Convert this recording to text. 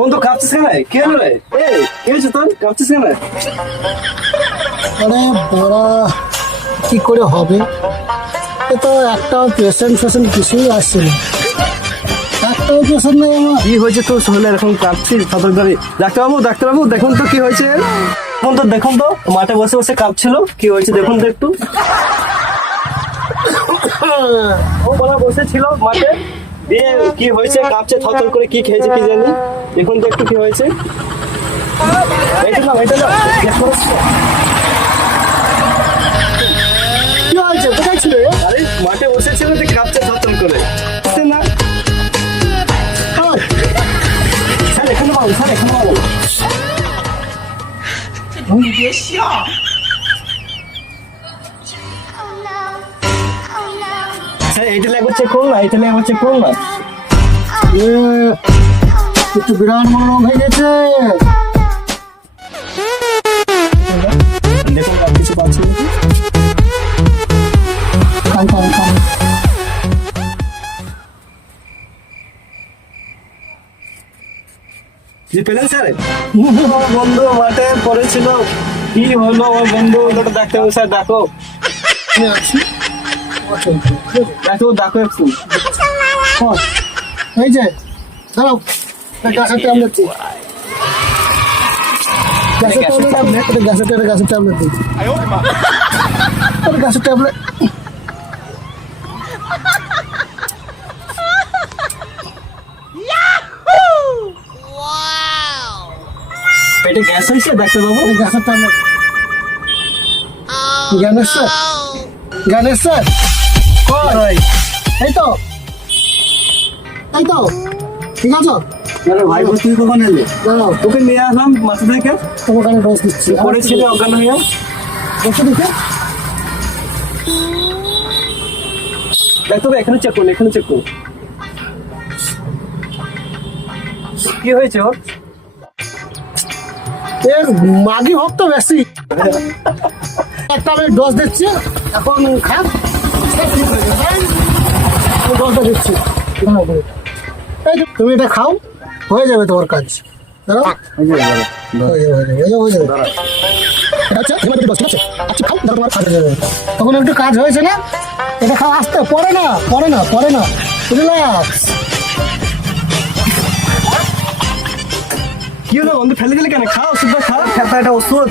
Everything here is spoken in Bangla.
বন্ধু কাঁপছিস কেন? কি হলো রে? কি হয়েছে তোর? কাঁপছিস কেন? আরে বড়া, কি করে হবে? এ তো একটাও পেশেন্ট কিছুই আসছে না, একটাও পেশেন্ট নেই আমার। কি হয়েছে তোর শরীরে এরকম কাঁপছিস? ডাক্তারবাবু দেখুন তো কি হয়েছে। দেখুন তো মাঠে বসে বসে কাঁপছিল, কি হয়েছে দেখুন তো একটু। ও বলা বসেছিল মাঠে, দিয়ে কি হয়েছে কাঁপছে থরথর করে, কি খেয়েছে কি জানি, দেখুন তো একটু কি হয়েছে। এটা না কি হয়েছে? কোথায় ছিল? আরে মাঠে বসেছিল যে কাঁপছে থরথর করে না। স্যার এখানে বলো, স্যার এখানে বলো।你别笑。 স্যার এইটা লাগবে চেক করুন না, এইটা লাগবে চেক করুন না। একটু বিরাট মনোরম হয়ে গেছে। দেখুন আর কিছু পাচ্ছি না। জি পেলেন স্যার? আমার বন্ধু মাঠে পড়েছিল, কি হলো আমার বন্ধু? ডাক্তার স্যার ডাকো, ডাকো একটু। এই যে দাঁড়াও, গ্যাসের ট্যাবলেট দিই। গ্যাসের ট্যাবলেট দিই। গ্যাসের ট্যাবলেট পেটে গ্যাস হয়েছে ডাক্তারবাবু? গ্যাসের ট্যাবলেট। জ্ঞানেশ স্যার কই? এই তো ঠিক আছে। ভাই তুই কখন এলি? দাঁড়াও, তোকে নিয়ে আসলাম মাথা থেকে, তোমাকে আমি ডোজ দিচ্ছি। পড়েছিল অজ্ঞান হইয়া। বসে দেখে ডাক্তারবাবু এখানে চেক করুন, এখানে চেক করুন। কি হয়েছে ওর? এর মাগি ভক্ত বেশি। একটা আমি ডোজ দিচ্ছি, এখন খান। ডোজটা দিচ্ছি, এই যে তুমি এটা খাও, হয়ে যাবে তোমার কাজ। দাঁড়াও, হয়ে যাবে। আচ্ছা খাও, তোমার কাজ হয়ে যাবে। তখন একটু কাজ হয়েছে না, এটা খাও। আসতে পরে না রিল্যাক্স। কি হলো বন্ধু, ফেলে দিলে কেন? খাও, ওষুধটা খাও, খেতে একটা ওষুধ।